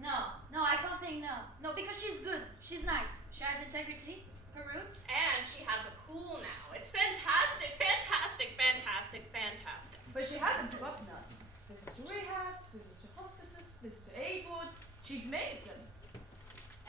No, I can't think no. No, because she's good. She's nice. She has integrity, her roots. And she has a pool now. It's fantastic, fantastic, fantastic, fantastic. But she hasn't forgotten us. This is to rehabs, this is to hospices, this is to aid wards. She's made them.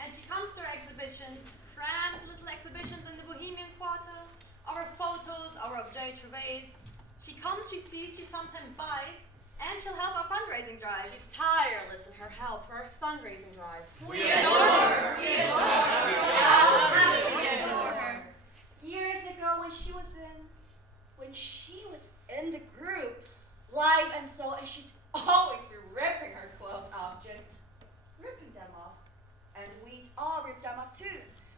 And she comes to our exhibitions, cramped little exhibitions in the Bohemian Quarter, our photos, our objets travails. She comes, she sees, she sometimes buys, and she'll help our fundraising drives. She's tireless in her help for our fundraising drives. We adore her. We adore her. We absolutely adore her. Years ago when she was in the group, live and so, and she'd always be ripping her clothes off, just ripping them off. And we'd all rip them off too.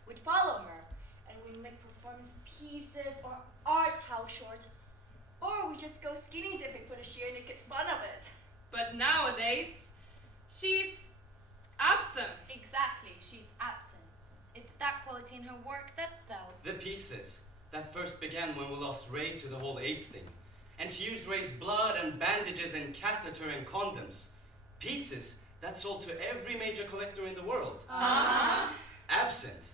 We'd follow her, and we'd make performance pieces or art house shorts, or we just go skinny dipping for the sheer naked fun of it. But nowadays, she's absent. Exactly, she's absent. It's that quality in her work that sells. The pieces that first began when we lost Ray to the whole AIDS thing. And she used Ray's blood and bandages and catheter and condoms. Pieces that sold to every major collector in the world. Absent,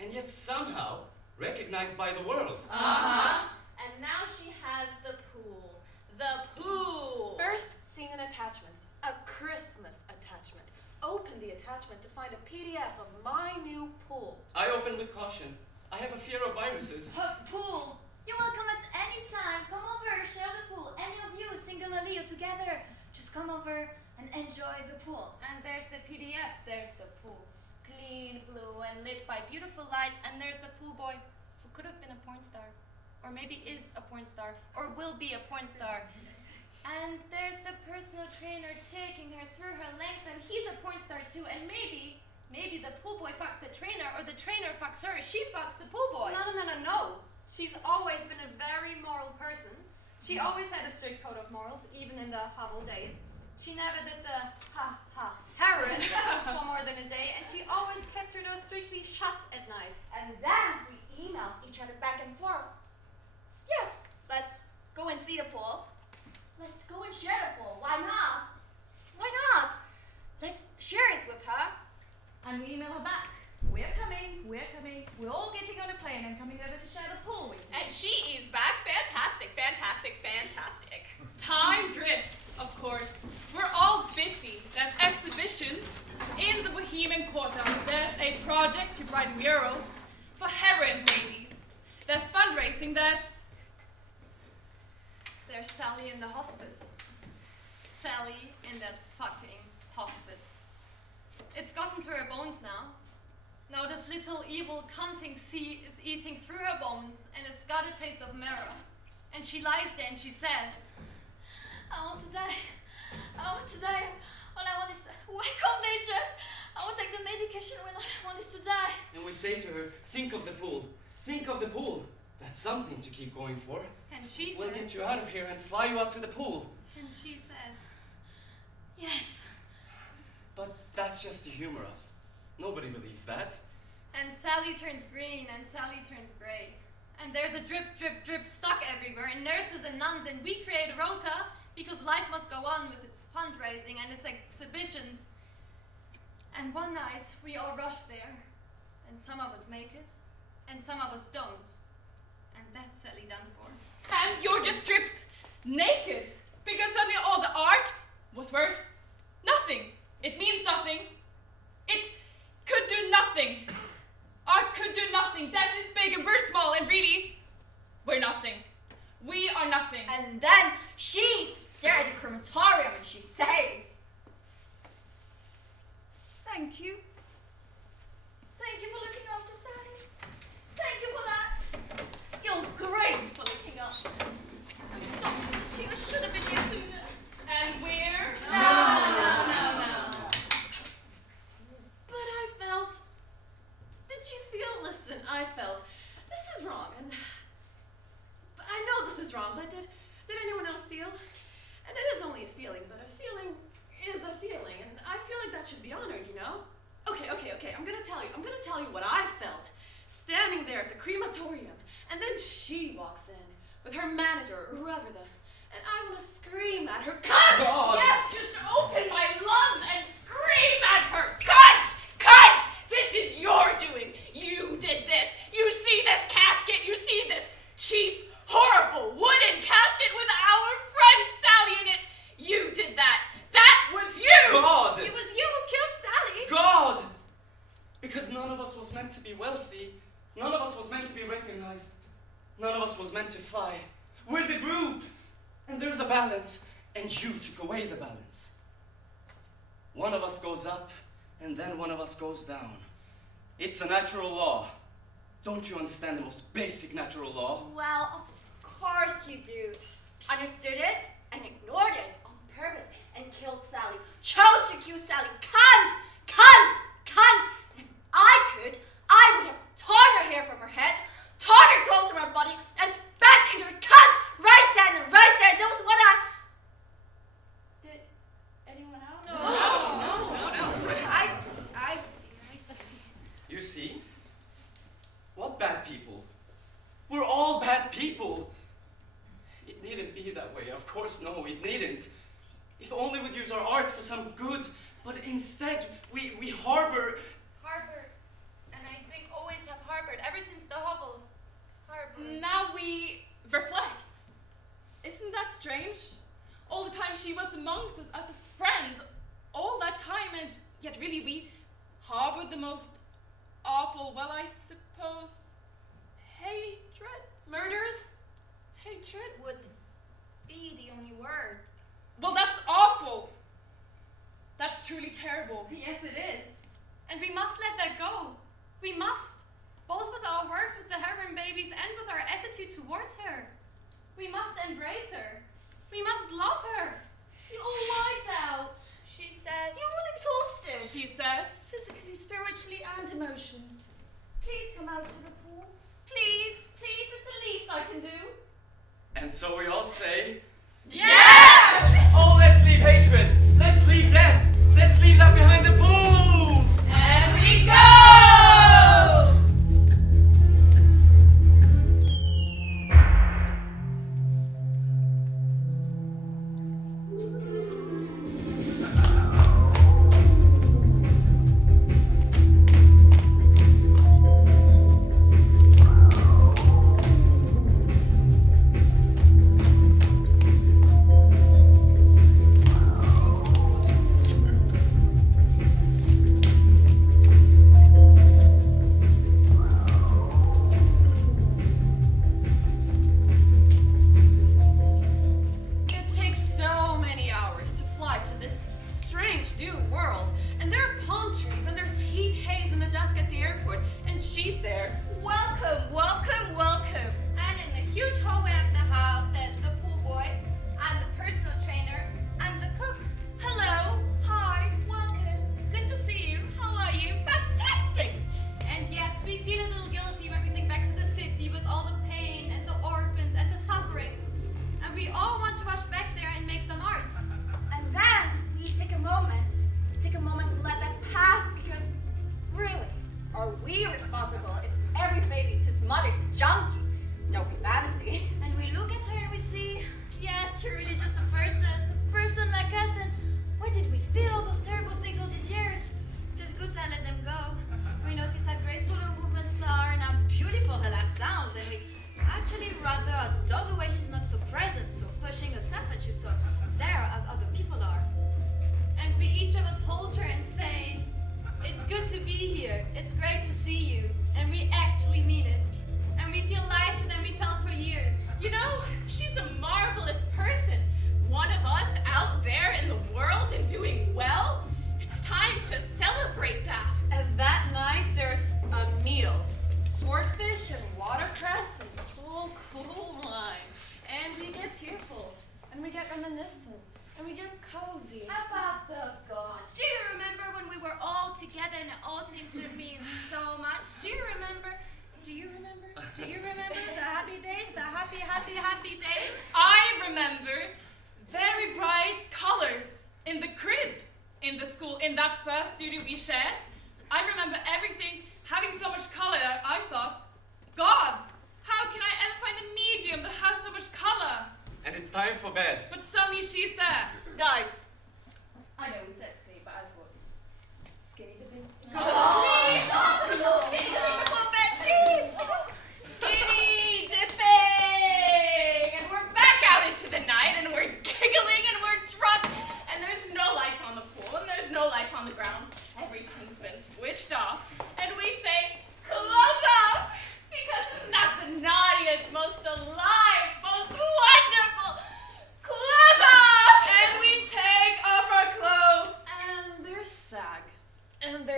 and yet somehow recognized by the world. And now she has the pool. The pool! First, scene and attachments. A Christmas attachment. Open the attachment to find a PDF of my new pool. I open with caution. I have a fear of viruses. Pool. You're welcome at any time. Come over, share the pool. Any of you, singularly or together. Just come over and enjoy the pool. And there's the PDF, there's the pool. Clean blue and lit by beautiful lights, and there's the pool boy who could have been a porn star. Or maybe is a porn star, or will be a porn star. And there's the personal trainer taking her through her lengths, and he's a porn star too, and maybe the pool boy fucks the trainer, or the trainer fucks her, she fucks the pool boy. No. She's always been a very moral person. She always had a strict code of morals, even in the hovel days. She never did the heroin for more than a day, and she always kept her doors strictly shut at night. And then we emails each other back and forth. Yes, let's go and see the pool. Let's go and share the pool. Why not? Why not? Let's share it with her. And we email her back. We're coming. We're all getting on a plane and coming over to share the pool with you. And she is back. Fantastic, fantastic, fantastic. Time drifts, of course. We're all busy. There's exhibitions in the Bohemian Quarter. There's a project to write murals for heroin babies. There's fundraising. There's Sally in the hospice. Sally in that fucking hospice. It's gotten to her bones now. Now this little evil cunting sea is eating through her bones, and it's got a taste of marrow. And she lies there and she says, I want to die. All I want is to... Why can't they just... I won't take the medication when all I want is to die. And we say to her, think of the pool. Think of the pool. That's something to keep going for. and she We'll says... get you out of here and fly you out to the pool. And she says... Yes. But that's just to humor us. Nobody believes that. And Sally turns green and Sally turns gray. And there's a drip, drip, drip stuck everywhere, and nurses and nuns, and we create a rota because life must go on with its fundraising and its exhibitions. And one night, we all rush there, and some of us make it, and some of us don't. And that's Sally Dunford. And you're just stripped naked because suddenly all the art was worth nothing. It means nothing. It could do nothing. Art could do nothing. Death is big and we're small, and really, we're nothing. We are nothing. And then she's there at the crematorium and she says, Thank you. Thank you for looking after Sally. Thank you for that. You're great for looking after her. I'm sorry the Tina should have been here sooner. And we're... No. But I felt... Did you feel? Listen, I felt this is wrong, and I know this is wrong, but did anyone else feel? And it is only a feeling, but a feeling is a feeling, and I feel like that should be honored, you know? Okay, I'm gonna tell you what I felt, standing there at the crematorium, and then she walks in with her manager, or whoever and I wanna scream at her, cut! God. Yes, just open my lungs and us was meant to be wealthy. None of us was meant to be recognized. None of us was meant to fly. We're the group, and there's a balance, and you took away the balance. One of us goes up, and then one of us goes down. It's a natural law. Don't you understand the most basic natural law? Well, of course you do. Understood it and ignored it on purpose and killed Sally. Chose to kill Sally. Can't! And if I could, I would have torn her hair from her head, torn her clothes from her body, and spat into her cunt right then and right there. That was what I... Did anyone else? No. I see. You see? What bad people? We're all bad people. It needn't be that way. Of course, no, it needn't. If only we'd use our art for some good, but instead we harbor... Harbor. And I think always have harbored, ever since the hovel. Harbor. Now we reflect. Isn't that strange? All the time she was amongst us as a friend, all that time, and yet really we harbored the most awful, well, I suppose, hatred? Murders? Hatred? Would be the only word. Well, that's awful. That's truly terrible. Yes, it is. And we must let that go. We must. Both with our words with the heron babies and with our attitude towards her. We must embrace her. We must love her. You're all wiped out. She says... You're all exhausted. She says, Physically, spiritually, and emotionally. Please come out to the pool. Please, it's the least I can do. And so we all say... yes! Oh, let's leave hatred! Let's leave death! Let's leave that behind the pool! And we go! It takes so many hours to fly to this strange new world. And there are palm trees, and there's heat haze in the dusk at the airport, and she's there. Welcome. And in the huge hallway of the house, there's the pool boy, and the personal trainer, and the cook. Hello. Hi. Welcome. Good to see you. How are you? Fantastic. And yes, we feel a little guilty when we think back to the city with all the pain and the orphans and the sufferings. And we all want to rush back there and make some art. And then we take a moment to let that pass, because really, are we responsible if every baby's whose mother's a junkie? No humanity. And we look at her and we see, yes, you're really just a person like us, and why did we feel all those terrible things all these years? It is good to let them go. We notice how graceful her movements are and how beautiful her laugh sounds, and we actually rather adore the way she's not so present, so pushing herself, and she's so there as other people are. And we each of us hold her and say, it's good to be here. It's great to see you. And we actually mean it. And we feel lighter than we felt for years. You know, she's a marvelous person. One of us out there in the world and doing well. It's time to celebrate that. And that night, there's a meal. Swordfish and watercress and cool wine. And we get tearful. And we get reminiscent. And we get cozy. About the God. Do you remember when we were all together and it all seemed to mean so much? Do you remember the happy days? The happy days? I remember very bright colors in the crib, in the school, in that first studio we shared. I remember everything having so much color that I thought, God, how can I ever find a medium that has so much color? And it's time for bed. But suddenly she's there. Guys, I know we said sleep, but I thought skinny dipping. Please, Skinny dipping! And we're back out into the night, and we're giggling, and we're drunk, and there's no lights on the pool, and there's no lights on the ground. Everything's been switched off, and we say,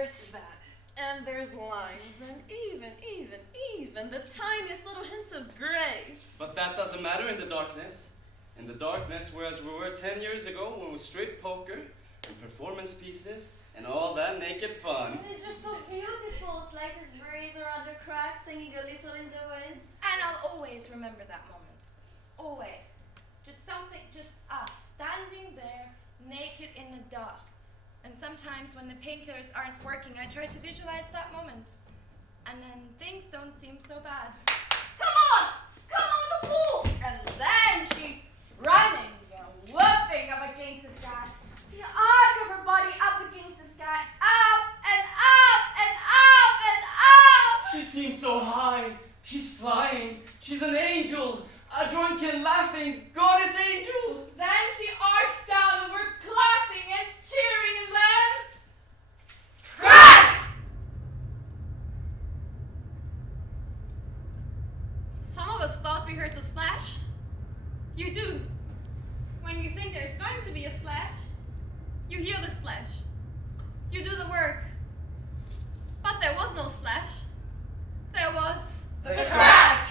there's fat, and there's lines, and even the tiniest little hints of gray. But that doesn't matter in the darkness. In the darkness, whereas we were 10 years ago when we strip poker and performance pieces and all that naked fun. And it's just so beautiful. Slightest breeze around your crack, singing a little in the wind. And I'll always remember that moment. Always. Just us standing there, naked in the dark. And sometimes when the painkillers aren't working, I try to visualize that moment. And then things don't seem so bad. Come on the pool! And then she's running, whooping up against the sky. The arc of her body up against the sky, up and up and up and up! She seems so high. She's flying. She's an angel. A drunken, laughing goddess angel. Then she arcs down and we're clapping and cheering and then... Crack! Some of us thought we heard the splash. You do. When you think there's going to be a splash, you hear the splash. You do the work. But there was no splash. There was The crack!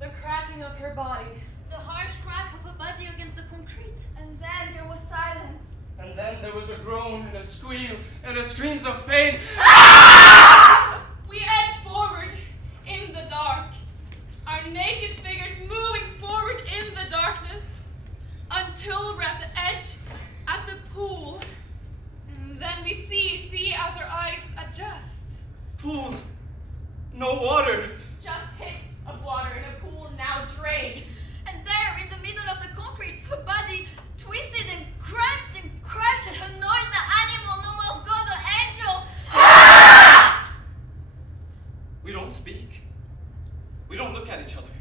The cracking of her body. The harsh crack of her body against the concrete. And then there was silence. And then there was a groan and a squeal and a screams of pain. We edge forward in the dark, our naked figures moving forward in the darkness until we're at the edge, at the pool. And then we see as our eyes adjust. Pool. No water. Just hits of water in a pool now drained. And there, in the middle of the concrete, her body twisted and crashed and her noise, the animal, no more of God or angel. We don't speak. We don't look at each other.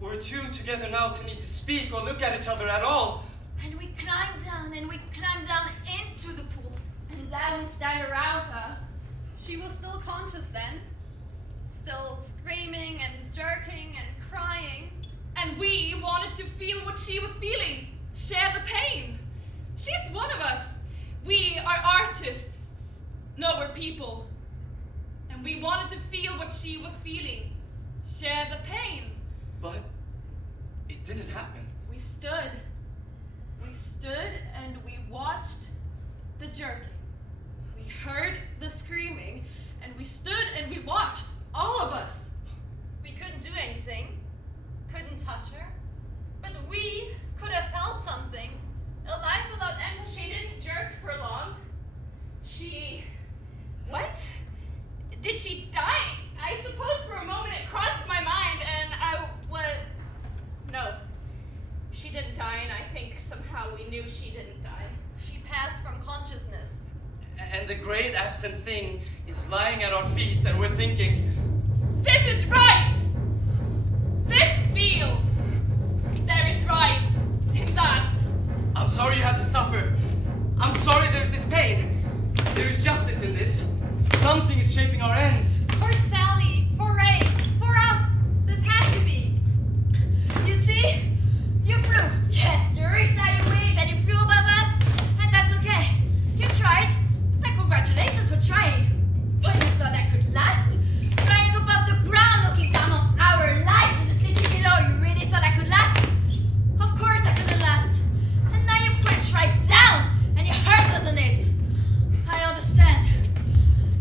We're two together now to need to speak or look at each other at all. And we climbed down into the pool. And then we stand around her. She was still conscious then, still screaming and jerking and crying. And we wanted to feel what she was feeling, share the pain. She's one of us. We are artists. No, we're people. And we wanted to feel what she was feeling, share the pain. But it didn't happen. We stood and we watched the jerking. We heard the screaming, and we stood and we watched, all of us. We couldn't do anything, couldn't touch her, but we could have felt something. A life without Emma. She didn't jerk for long. What? Did she die? I suppose for a moment it crossed my mind and no. She didn't die, and I think somehow we knew she didn't die. She passed from consciousness. And the great absent thing is lying at our feet, and we're thinking, This is right! This feels. There is right in that. I'm sorry you had to suffer. I'm sorry there's this pain. There is justice in this. Something is shaping our ends. For Sally, for Ray, for us, this had to be. You see? You flew. Yes, you reached out your wings and you flew above us. And that's okay. You tried. And congratulations for trying. But you thought that could last? Flying above the ground, looking down on our lives in the city below. You really thought that could last? Of course that couldn't last. And now you've crashed right down. And it hurts, doesn't it? I understand.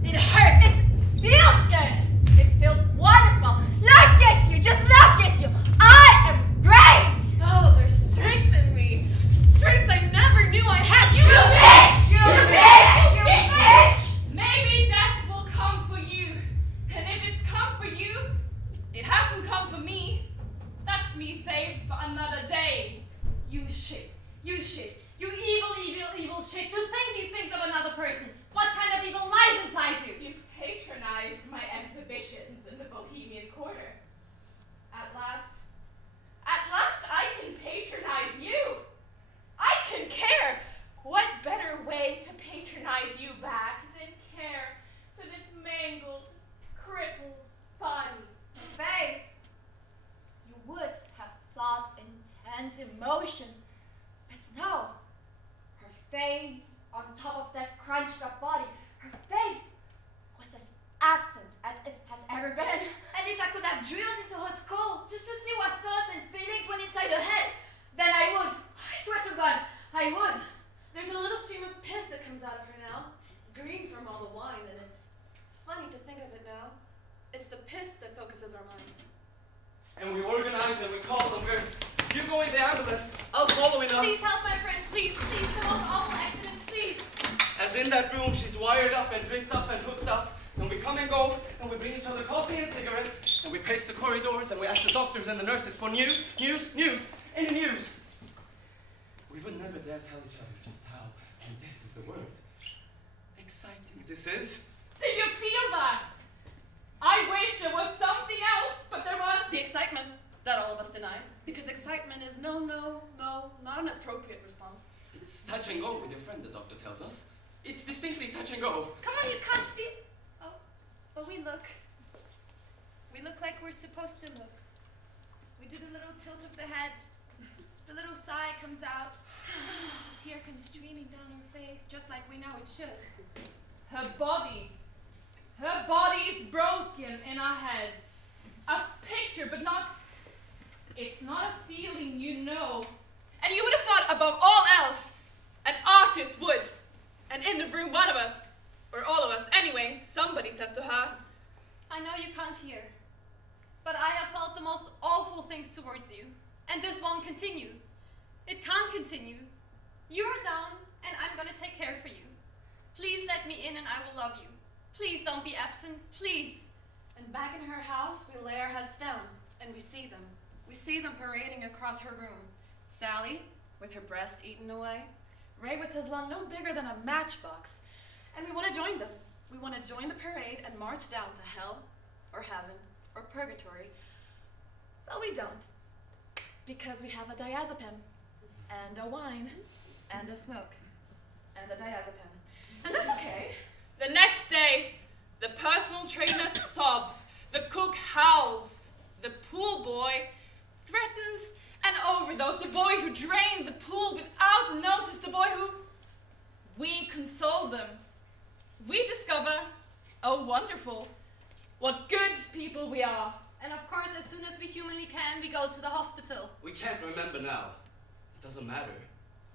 It hurts. It feels good. It feels wonderful. Look at you. Just look at you. I am great. Oh, there's strength in me. Strength I never knew I had. You bitch! You bitch! You bitch! Maybe death will come for you. And if it's come for you, it hasn't come for me. That's me saved for another day. You shit. You shit. You evil, evil, evil shit. To think these things of another person. What kind of evil lies inside you? You've patronized my exhibitions in the Bohemian Quarter. At last I can patronize you. I can care. What better way to patronize you back than care for this mangled, crippled body? Face. You would have thought intense emotion. But no. Her face on top of that crunched up body. Her face And we organize and we call them. You go in the ambulance, I'll follow in. Please help my friend, please, please, the most awful accident, please. As in that room, she's wired up and dripped up and hooked up. And we come and go, and we bring each other coffee and cigarettes, and we pace the corridors, and we ask the doctors and the nurses for news, any news. We would never dare tell each other just how, and this is the word, exciting this is. Did you feel that? I wish there was something else, but there was. The excitement that all of us deny, because excitement is no, not an appropriate response. It's touch and go with your friend, the doctor tells us. It's distinctly touch and go. Come on, you can't feel. Oh, But we look. We look like we're supposed to look. We do the little tilt of the head. The little sigh comes out. A tear comes streaming down our face, just like we know it should. Her body is broken in our heads. A picture, but not. It's not a feeling you know. And you would have thought above all else, an artist would. And in the room, one of us, or all of us anyway, somebody says to her, I know you can't hear, but I have felt the most awful things towards you, and this won't continue. It can't continue. You're down, and I'm gonna take care for you. Please let me in and I will love you. Please don't be absent, please. And back in her house, we lay our heads down, and we see them. We see them parading across her room. Sally, with her breast eaten away. Ray with his lung no bigger than a matchbox. And we want to join them. We want to join the parade and march down to hell, or heaven, or purgatory. But we don't. Because we have a diazepam, and a wine, and a smoke, and a diazepam. And that's okay. The next day, the personal trainer sobs, the cook howls, the pool boy threatens an overdose, the boy who drained the pool without notice, the boy who... We console them. We discover, oh wonderful, what good people we are. And of course, as soon as we humanly can, we go to the hospital. We can't remember now. It doesn't matter.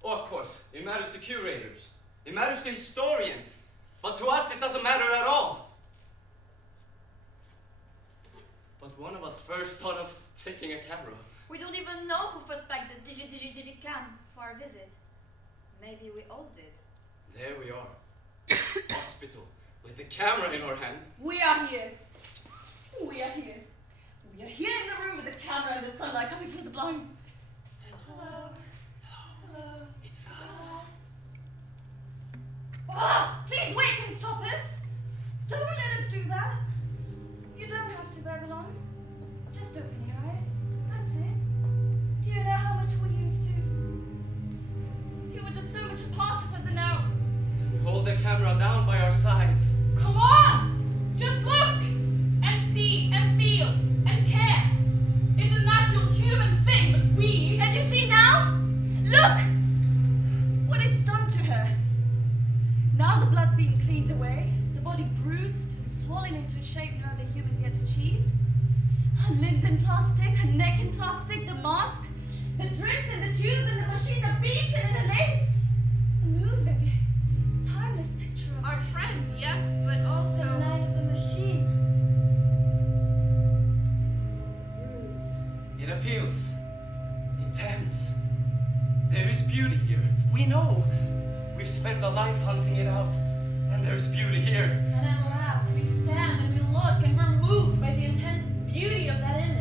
Oh, of course, it matters to curators. It matters to historians. But to us, it doesn't matter at all. But one of us first thought of taking a camera. We don't even know who first packed the digi can for our visit. Maybe we all did. There we are. Hospital, with the camera in our hand. We are here. We are here. We are here in the room with the camera and the sunlight coming through the blinds. Hello. Hello. It's us. Ah! Please wait and stop us! Don't let us do that! You don't have to, Babylon. Just open your eyes. That's it. Do you know how much we used to? You were just so much a part of us, and now... We hold the camera down by our sides. Come on! Just look! And see, and feel, and care. It's a natural human thing, but we... And you see now? Look! What it's done to her. Now the blood's being cleaned away, the body bruised and swollen into a shape no other humans yet achieved. Her limbs in plastic, her neck in plastic, the mask, the drips and the tubes and the machine that beeps and inhalates. A moving, timeless picture of Our friend, yes, but the also... line of the machine. Bruised. It appeals. It tempts. There is beauty here. We know. We've spent a life hunting it out, and there's beauty here. And at last, we stand and we look and we're moved by the intense beauty of that image.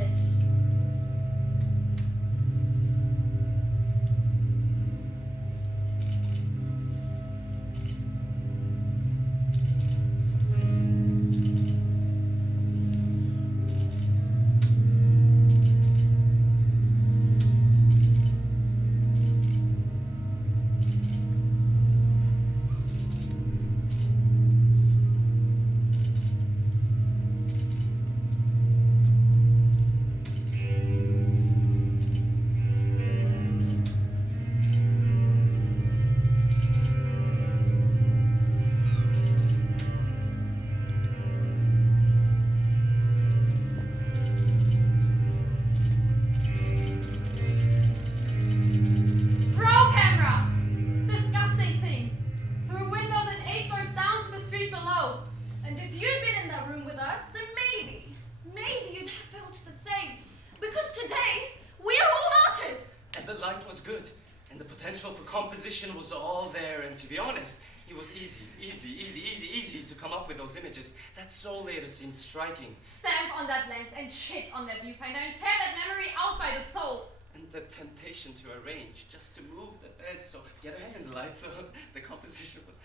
Because today, we are all artists. And the light was good, and the potential for composition was all there, and to be honest, it was easy to come up with those images that so later seemed striking. Stamp on that lens and shit on that viewfinder and tear that memory out by the soul. And the temptation to arrange, just to move the bed so, get her head in the light, so the composition was...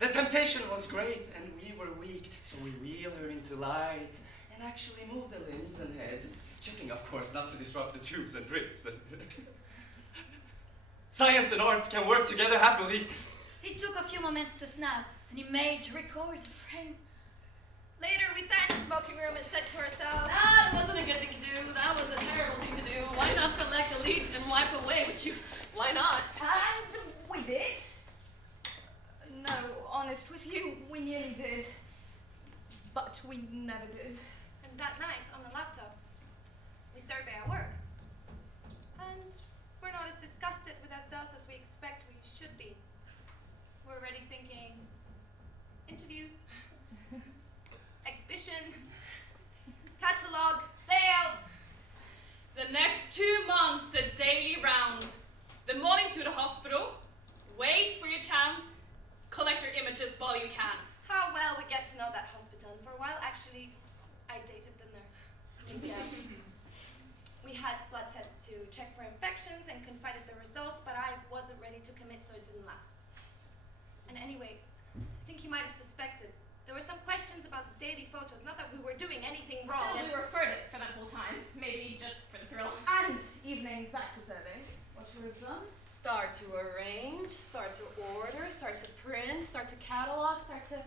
The temptation was great, and we were weak, so we wheel her into light, and actually move the limbs and head, checking, of course, not to disrupt the tubes and ribs. Science and art can work together happily. It took a few moments to snap, an image, record, a frame. Later, we sat in the smoking room and said to ourselves, That wasn't a good thing to do. That was a terrible thing to do. Why not select delete and wipe away? But why not? And we did. no, honest with you, we nearly did. But we never did. And that night, on the laptop, we survey our work. And we're not as disgusted with ourselves as we expect we should be. We're already thinking interviews, exhibition, catalog, sale. The next 2 months, the daily round. The morning to the hospital, wait for your chance, collect your images while you can. How well we get to know that hospital. And for a while, actually, I dated the nurse. Yeah. We had blood tests to check for infections and confided the results, but I wasn't ready to commit, so it didn't last. And anyway, I think he might have suspected. There were some questions about the daily photos, not that we were doing anything wrong. Still, we referred it for that whole time. Maybe just for the thrill. And evenings back to survey. What should we have done? Start to arrange, start to order, start to print, start to catalog, start to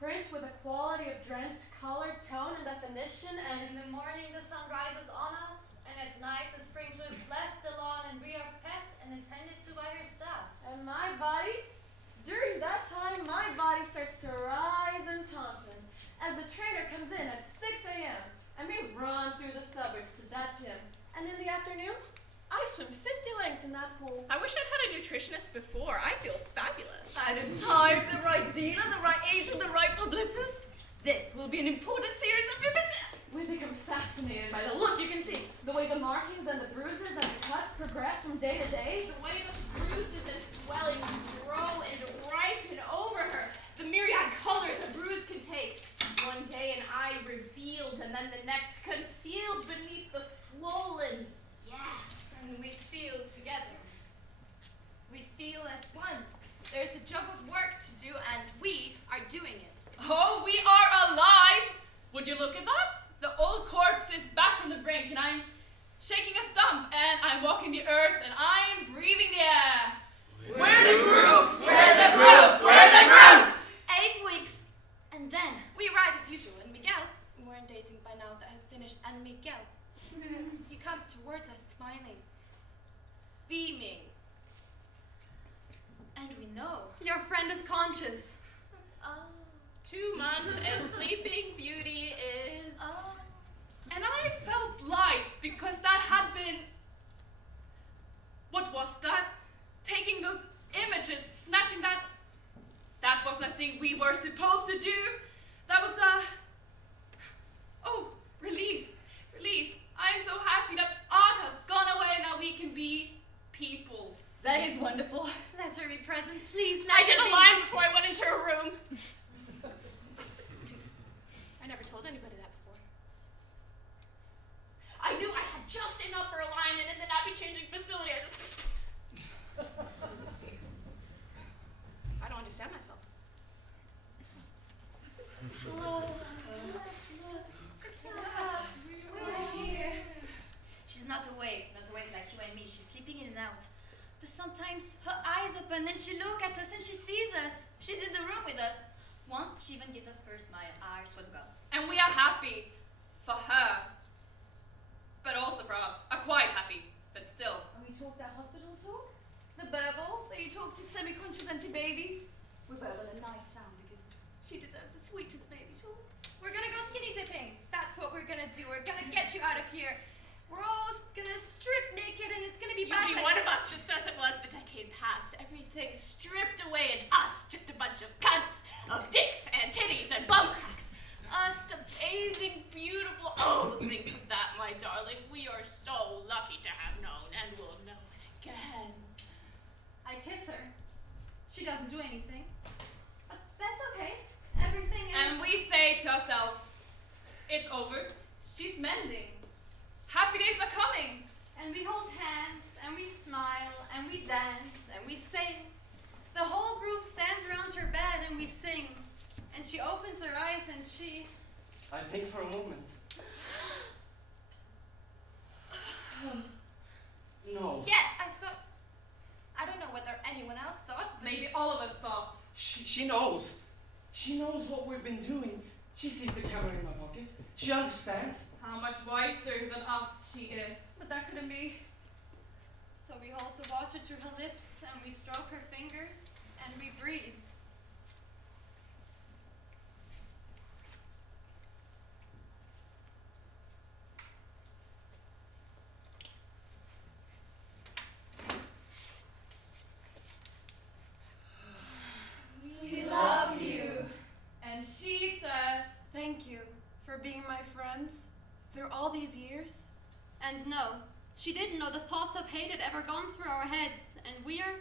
print with a quality of drenched color, tone, and definition, And in the morning, the sun rises on us, and at night, the sprinklers bless the lawn, and we are pet and attended to by her staff. And my body, during that time, my body starts to rise in Taunton as the trainer comes in at 6 a.m. and we run through the suburbs to that gym. And in the afternoon, I swim 50 lengths in that pool. I wish I'd had a nutritionist before. I feel fabulous. I didn't hire the right dealer, the right agent, the right publicist. This will be an important series of images. We become fascinated by the look you can see, the way the markings and the bruises and the cuts progress from day to day. The way the bruises and swellings grow and ripen over her. The myriad colors a bruise can take. One day an eye revealed and then the next concealed beneath the swollen. Yes, and we feel together. We feel as one. There's a job of work to do, and we are doing it. Oh, we are alive! Would you look at that? The old corpse is back from the brink, and I'm shaking a stump, and I'm walking the earth, and I'm breathing the air. We're the group! We're the group! We're the group! 8 weeks. And then We arrive as usual, and Miguel, we weren't dating by now, that had finished, and Miguel, he comes towards us smiling, beaming. and we know. Your friend is conscious. 2 months and Sleeping Beauty is... And I felt light, because that had been... What was that? Taking those images, snatching that... That was a thing we were supposed to do. That was Oh, relief. I'm so happy that art has gone away, now we can be people. That is wonderful. Let her be present, please. I Let did her a be. line before I went into her room. I never told anybody that before. I knew I had just enough for a line, and in the nappy changing facility, I don't understand myself. Hello. We're here. She's not awake like you and me. She's sleeping in and out. But sometimes her eyes open and she looks at us and she sees us. She's in the room with us. Once she even gives us her smile. Ours was gone. And we are happy. For her. But also for us. Are quite happy. But still. And we talk that hospital talk? The burble that you talk to semi-conscious and to babies? We burble a nice sound because she deserves the sweetest baby talk. We're gonna go skinny dipping. That's what we're gonna do. We're gonna get you out of here. We're all gonna strip naked and it's gonna be You'll back be like one of us just as it was the decade past. Everything stripped away and us just a bunch of cunts, of dicks and titties and bum cracks. Us, the bathing, beautiful. Oh, think of that, my darling. We are It's over. She's mending. Happy days are coming. And we hold hands, and we smile, and we dance, and we sing. The whole group stands around her bed, and we sing. And she opens her eyes, and she... I think for a moment. No. Yes, I thought. I don't know whether anyone else thought. Maybe all of us thought. She knows. She knows what we've been doing. She sees the camera in my pocket. She understands. How much wiser than us she is. But that couldn't be. So we hold the water to her lips, and we stroke her fingers, and we breathe. We love you. And she says, Thank you for being my friends through all these years. And no, she didn't know the thoughts of hate had ever gone through our heads, and we're,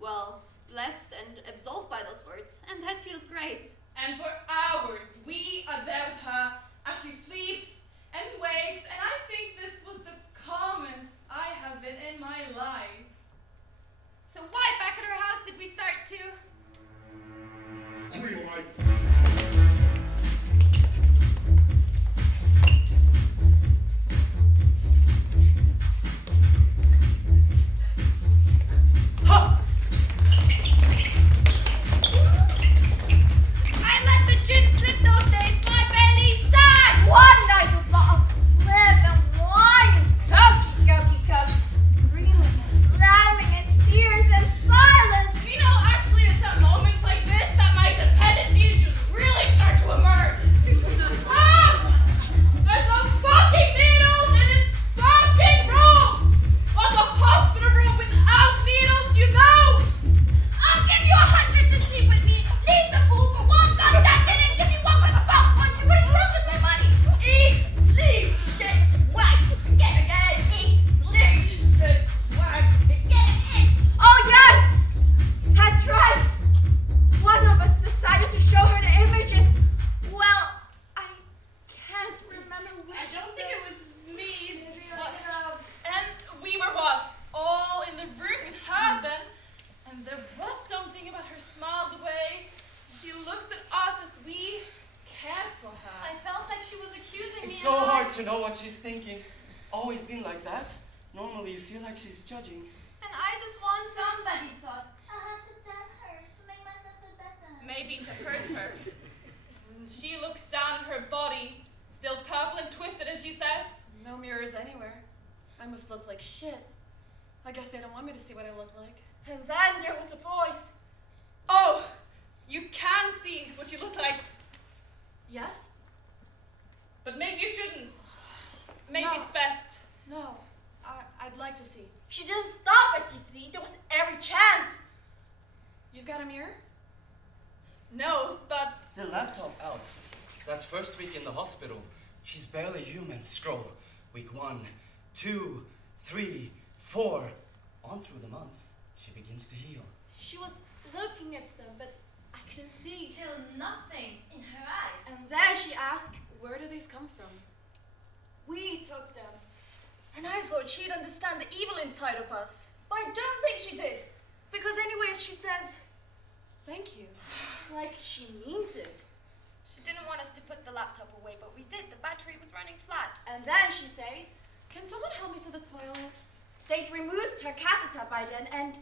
well, blessed and absolved by those words, and that feels great. and for hours we are there with her as she sleeps and wakes, and I think this was the calmest I have been in my life. So why back at her house did we start to... I let the gym slip those days, my belly sagged! One night of lots of live and wine and cookie, screaming and slamming and tears and silence. You know, actually it's at moments like this that my dependency issues really start to emerge. There's some fucking needles in this fucking room! But the hospital room without needles, you know! I'll give you 100 to sleep with me. Leave the pool for 1 goddamn minute. Give me one with a phone. What is wrong with my money? Eat, sleep, shit, whack, get again, eat, sleep, shit, whack, get again. Oh yes, that's right. One of us decided to show her the images. Well, I can't remember which. I don't think it was me, and we were what? All in the room with her then, and there was something about her smile, the way she looked at us as we cared for her. I felt like she was accusing me. It's so hard to know what she's thinking. Always been like that. Normally you feel like she's judging. And I just want somebody thought. I have to tell her to make myself feel better. Maybe to hurt her. And she looks down at her body, still purple and twisted, and she says, No mirrors anywhere. I must look like shit. I guess they don't want me to see what I look like. And then there was a voice. "Oh, you can see what you look like, Yes? but maybe you shouldn't. Maybe No. it's best." No. I'd like to see. She didn't stop as you see. There was every chance. You've got a mirror? No, but The laptop out. That first week in the hospital, she's barely human. Scroll. Week 1, 2, 3, 4. On through the months, she begins to heal. She was looking at them, but I couldn't see. Still nothing in her eyes. And then she asked, Where do these come from? we took them. And I thought she'd understand the evil inside of us. But I don't think she did. Because anyways, she says, Thank you. like she means it. She didn't want us to put the laptop away, but we did. The battery was running flat. And then she says, Can someone help me to the toilet? they'd removed her catheter by then, and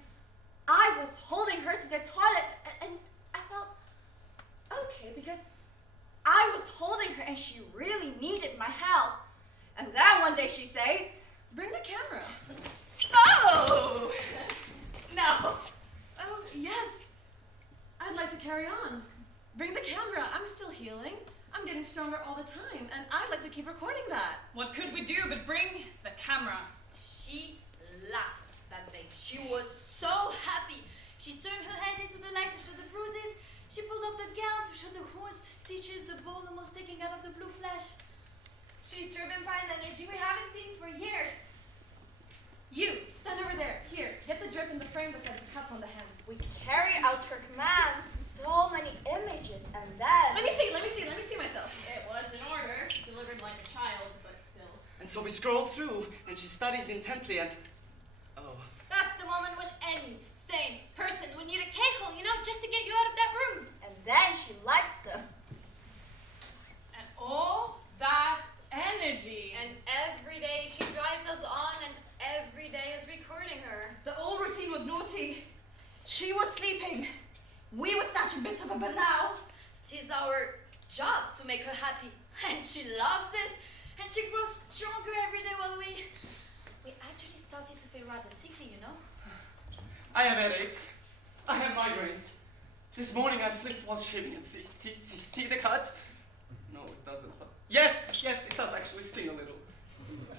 I was holding her to the toilet, and I felt okay, because I was holding her and she really needed my help. And then one day she says, Bring the camera. oh, no. Oh, yes. I'd like to carry on. Bring the camera. I'm still healing. I'm getting stronger all the time, and I'd like to keep recording that. what could we do but bring the camera? She laughed that day. She was so happy. She turned her head into the light to show the bruises. She pulled up the gown to show the wounds, the stitches, the bone almost sticking out of the blue flesh. She's driven by an energy we haven't seen for years. You, stand over there. Here, get the drip in the frame besides the cuts on the hand. We carry out her commands, so many images, and then Let me see myself. It was in order. scroll through, and she studies intently, and... Oh. That's the moment when any sane person would need a K-hole, you know, just to get you out of that room. And then she likes them. And all that energy. And every day she drives us on, and every day is recording her. The old routine was naughty. She was sleeping. We were snatching bits of her, but now... It is our job to make her happy. And she loves this. And she grows stronger every day while we actually started to feel rather sickly, you know? I have headaches. I have migraines. This morning I slipped while shaving, and see the cut? No, it doesn't. Yes, it does actually sting a little.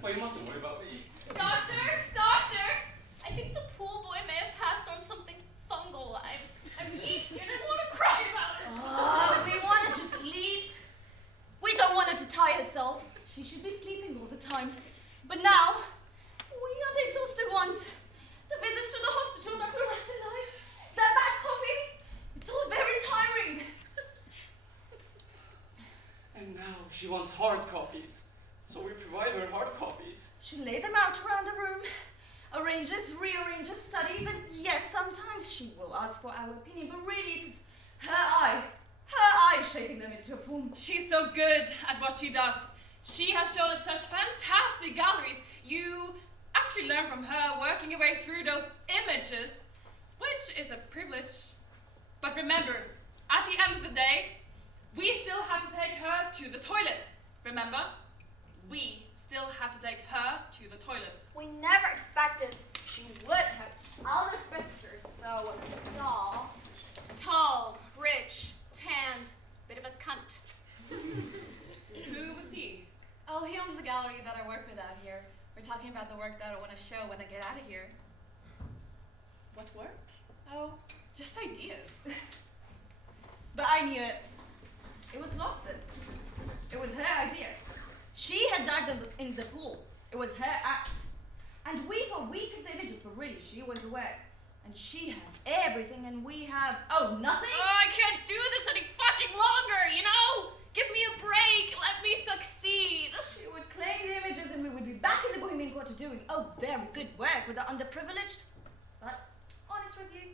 Well, you mustn't worry about me. Doctor! I think the pool boy may have passed on something fungal. I'm yeasty and I want to cry about it. Oh, we want her to sleep. We don't want her to tire herself. She should be sleeping all the time. But now, we are the exhausted ones. The visits to the hospital, the fluorescent light, that bad coffee. It's all very tiring. And now she wants hard copies. So we provide her hard copies. She lay them out around the room, arranges, rearranges, studies, and yes, sometimes she will ask for our opinion, but really it is her eye shaping them into a form. She's so good at what she does. She has shown us such fantastic galleries. You actually learn from her working your way through those images, which is a privilege. But remember, at the end of the day, we still have to take her to the toilet. Remember? We still have to take her to the toilet. We never expected she would have other visitors, so soft, Tall, rich, tanned, bit of a cunt. Who was he? Oh, he owns the gallery that I work with out here. We're talking about the work that I want to show when I get out of here. What work? Oh, just ideas. But I knew it. It was Lawson. It was her idea. She had dived in the pool. It was her act. And we thought we took the images, but really she was the work. And she has everything and we have, nothing? Oh, I can't do this any fucking longer, you know? Give me a break. Let me succeed. She would claim the images and we would be back in the Bohemian Quarter doing, very good work with the underprivileged. But, honest with you,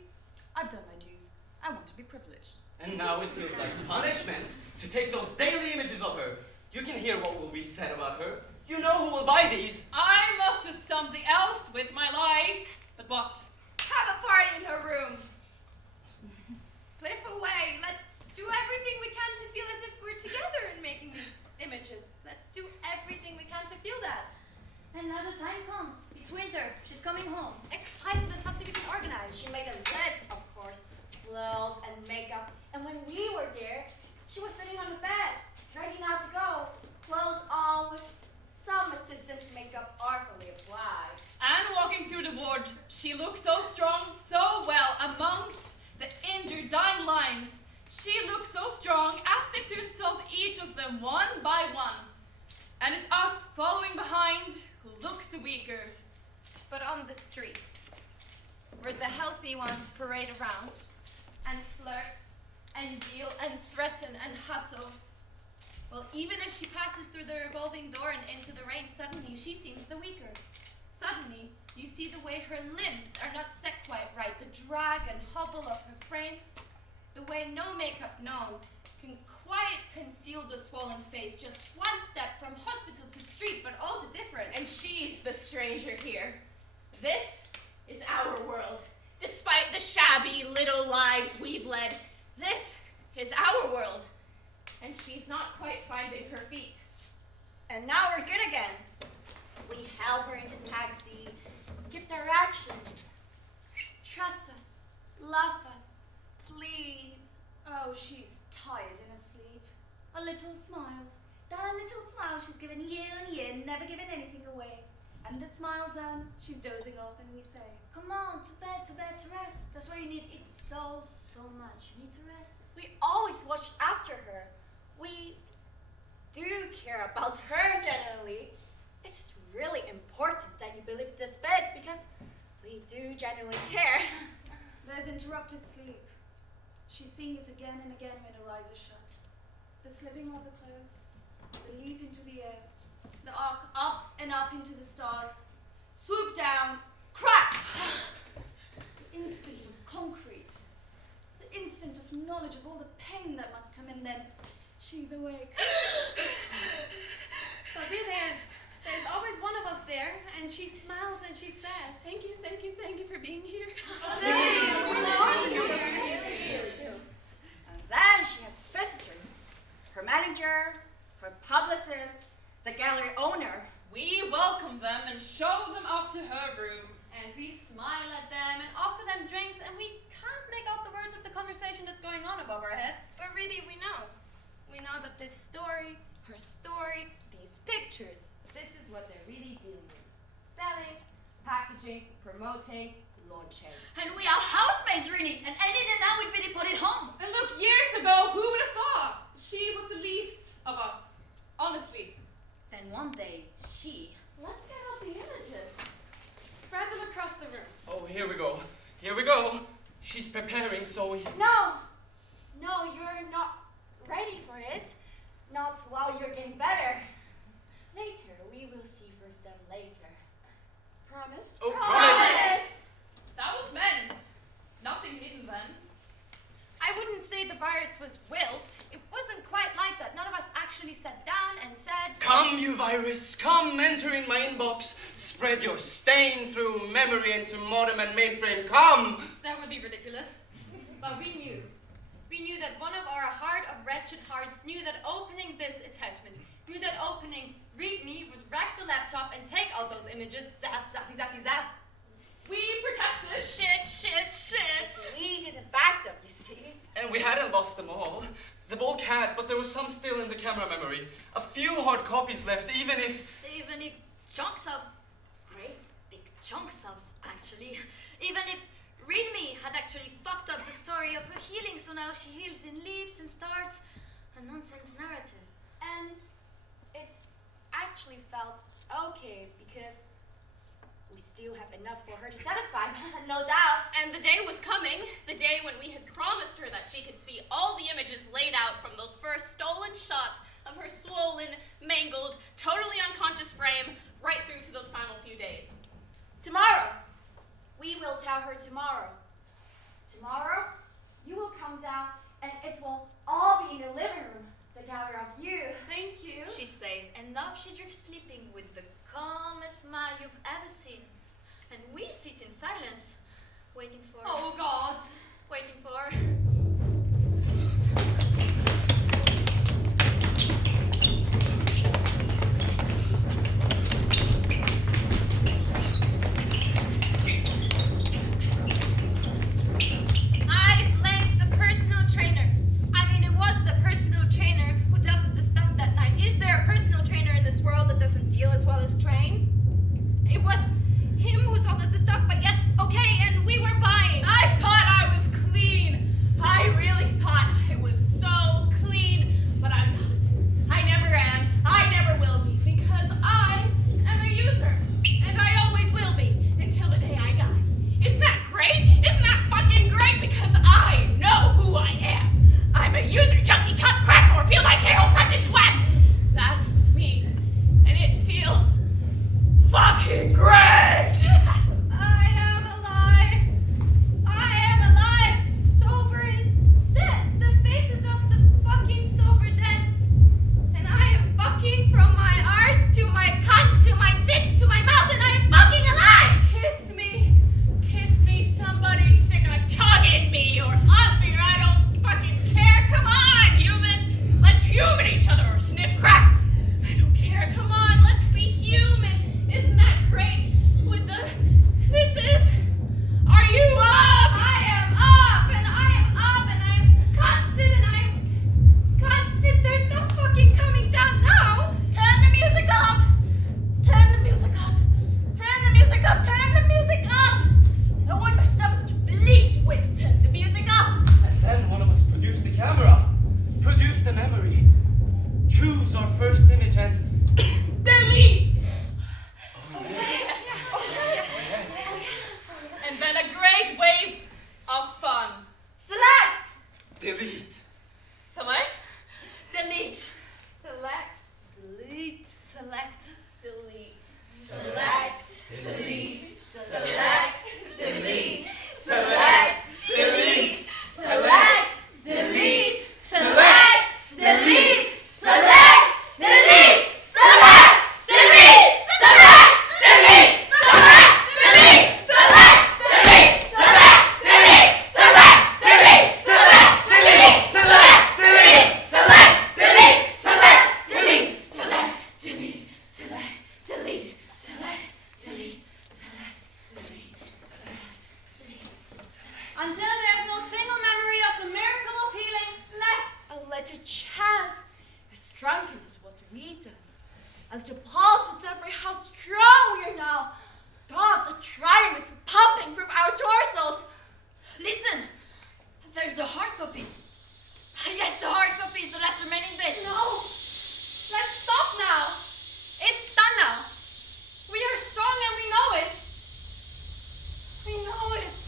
I've done my dues. I want to be privileged. And now it feels like punishment to take those daily images of her. You can hear what will be said about her. You know who will buy these. I must do something else with my life. But what? Have a party in her room. Playful way. Let's do everything we can to feel as if we're together in making these images. Let's do everything we can to feel that. And now the time comes. It's winter. She's coming home. Excitement, something we can organize. she made a list, of course, clothes and makeup. And when we were there, she was sitting on the bed, ready now to go. Clothes on with some assistance makeup artfully applied. And walking through the ward, she looked so strong, so well amongst the injured, dying lines. She looked so strong as if to insult each of them one by one. And it's us following behind who looks the weaker. But on the street, where the healthy ones parade around and flirt and deal and threaten and hustle, well, even as she passes through the revolving door and into the rain, suddenly she seems the weaker. Suddenly, you see the way her limbs are not set quite right, the drag and hobble of her frame, the way no makeup known can quite conceal the swollen face, just one step from hospital to street, but all the difference. And she's the stranger here. This is our world. Despite the shabby little lives we've led, this is our world. And she's not quite finding her feet. And now we're good again. We help her into taxi, give directions. Trust us, love us, please. Oh, she's tired in her sleep. A little smile. That little smile she's given year on year, never given anything away. And the smile done, she's dozing off and we say, Come on, to bed, to rest. That's why you need it so much. You need to rest. We always watch after her. We do care about her generally. It's really important that you believe this bit because we do genuinely care. There's interrupted sleep. She's seeing it again and again when her eyes are shut. The slipping of the clothes, the leap into the air, the arc up and up into the stars. Swoop down, crack! The instant of concrete. The instant of knowledge of all the pain that must come, and then she's awake. But there's always one of us there, and she smiles and she says, Thank you for being here. And then she has visitors. Her manager, her publicist, the gallery owner. We welcome them and show them up to her room. and we smile at them and offer them drinks, and we can't make out the words of the conversation that's going on above our heads. But really, we know. We know that this story, her story, these pictures, this is what they're really doing. Selling, packaging, promoting, launching. And we are housemates, really, and any day now we'd better put it home. And look, years ago, who would have thought? She was the least of us. Honestly. Then one day, she... Let's get out the images. Spread them across the room. Oh, here we go. Here we go. She's preparing, so we... No, you're not ready for it. Not while you're getting better. Later, we will see for them later. Promise? Oh, promise! That was meant. Nothing hidden then. I wouldn't say the virus was willed. It wasn't quite like that. None of us actually sat down and said, Come, you virus, come, enter in my inbox. Spread your stain through memory into modem and mainframe. Come! that would be ridiculous. But we knew. We knew that one of our heart of wretched hearts knew that opening this attachment, knew that opening README would wreck the laptop and take all those images, zap, zappy, zappy, zap. We protested. Shit. We didn't back them, you see. And we hadn't lost them all. The bulk had, but there was some still in the camera memory. A few hard copies left, even if Chunks of, great big chunks of, actually, even if README had actually fucked up the story of her healing, so now she heals in leaps and starts a nonsense narrative. And it actually felt okay because we still have enough for her to satisfy, no doubt. And the day was coming, the day when we had promised her that she could see all the images laid out from those first stolen shots of her swollen, mangled, totally unconscious frame right through to those final few days. Tomorrow. We will tell her tomorrow. Tomorrow, you will come down and it will all be in the living room, the gallery of you. Thank you. She says, and now she drifts sleeping with the calmest smile you've ever seen. And we sit in silence, waiting for... Oh, God. Waiting for... I blame the personal trainer. I mean, it was the personal trainer who dealt us the stuff that night. Is there a personal trainer in this world that doesn't deal as well as train? It was him who sold us the stuff, but yes, okay, and we were buying. I thought I was clean. I really thought I was so clean, but I'm not. I never am. I never will be, because I am a user, and I always will be until the day I die. Isn't that great? Isn't that fucking great? Because I know who I am. I'm a user, junkie, cunt, crack, or feel like K.O. cunted twat. That's me, and it feels fucking great. I am alive. I am alive. Sober is dead. The faces of the fucking sober dead. And I am fucking from my arse to my cunt to my tits to my mouth, and I am fucking alive. Kiss me, somebody sticking a tongue in me or up me, or I don't fucking care. Come on, humans, let's human each other or sniff cracks. I don't care, come on, let's be human. Isn't that great? This is, are you up? I am up, and I am up, and I'm cunted, and I'm cunted. There's no fucking coming down now. Turn the music up! Turn the music up! Turn the music up! Turn the music up! I want my stomach to bleed when you turn the music up! And then one of us produced the camera, produced the memory, choose our first image and Delete! And then a great wave of fun. Select! delete. Select? Delete. Select. Delete. Select. to chance, as drunken as what we do, as to pause to celebrate how strong we are now. God, the triumph is pumping from our torsos. Listen! There's the hard copies. Yes, the hard copies, the last remaining bits. No! Let's stop now! It's done now! We are strong and we know it! We know it!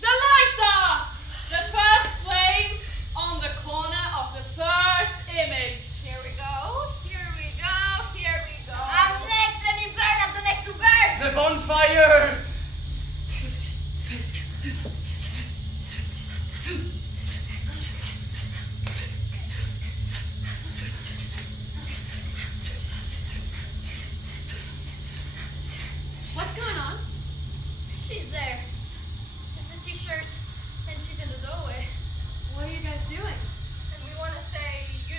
The lighter! The first flame on the corner of the first image. Here we go, here we go, here we go. I'm next, let me burn, I'm the next to burn! The bonfire! What's going on? She's there. Just a t-shirt, and she's in the doorway. What are you guys doing? And we want to say, you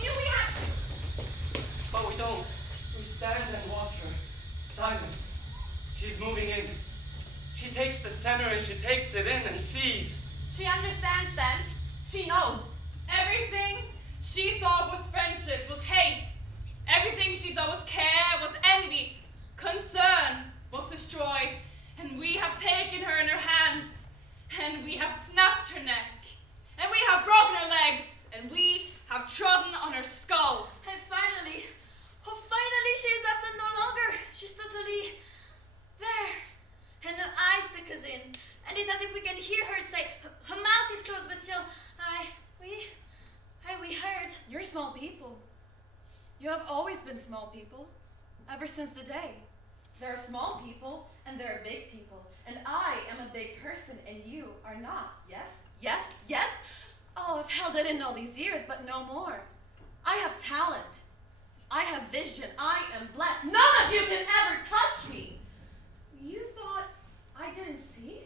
knew we had to. But we don't. We stand and watch her. Silence. She's moving in. She takes the center and she takes it in and sees. She understands then. She knows. Everything she thought was friendship was hate. Everything she thought was care was envy. Concern was destroy. And we have taken her in her hands. And we have snapped her neck. And we have broken her legs. And we have trodden on her skull. And finally, she is absent no longer. She's totally there. And her eye stickers in. And it's as if we can hear her say, her mouth is closed, but still, we heard. You're small people. You have always been small people, ever since the day. There are small people, and there are big people. And I am a big person, and you are not. Yes? Yes? Yes? Oh, I've held it in all these years, but no more. I have talent. I have vision. I am blessed. None of you can ever touch me. You thought I didn't see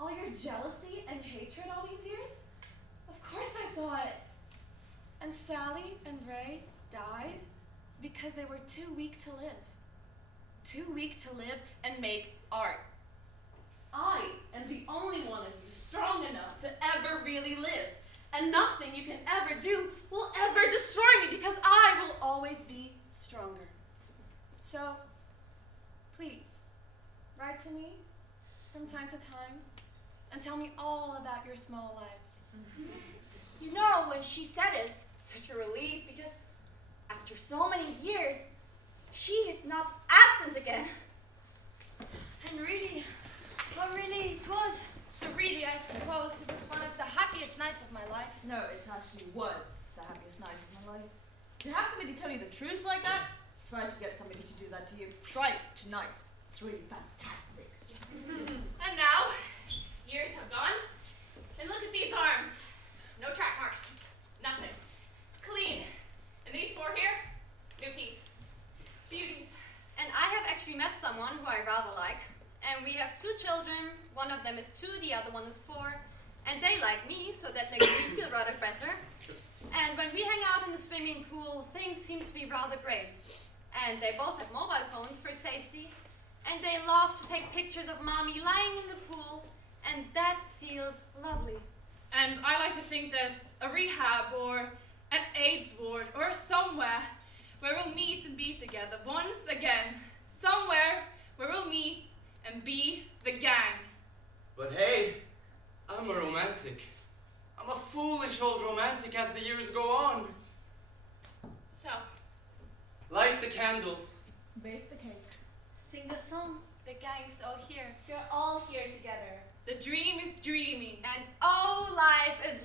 all your jealousy and hatred all these years? Of course I saw it. And Sally and Ray died because they were too weak to live. Too weak to live and make art. I am the only one of you strong enough to ever really live. And nothing you can ever do will ever destroy me because I will always be stronger. So, please, write to me from time to time and tell me all about your small lives. You know, when she said it, such a relief because after so many years, she is not absent again. And really, it was. So really, I suppose it was one of the happiest nights of my life. No, it actually was the happiest night of my life. To have somebody tell you the truth like that, try to get somebody to do that to you. Try it tonight. It's really fantastic. And now, years have gone, and look at these arms. No track marks. Nothing. Clean. And these four here, new teeth. Beauties. And I have actually met someone who I rather like. And we have 2 children. One of them is 2, the other one is 4. And they like me, so that makes me feel rather better. And when we hang out in the swimming pool, things seem to be rather great. And they both have mobile phones for safety. And they love to take pictures of mommy lying in the pool. And that feels lovely. And I like to think there's a rehab or an AIDS ward or somewhere where we'll meet and be together once again. Somewhere where we'll meet and be the gang. But hey, I'm a romantic. I'm a foolish old romantic as the years go on. So, Light the candles. Bake the cake. Sing the song. The gang's all here. You're all here together. The dream is dreaming. And oh, life is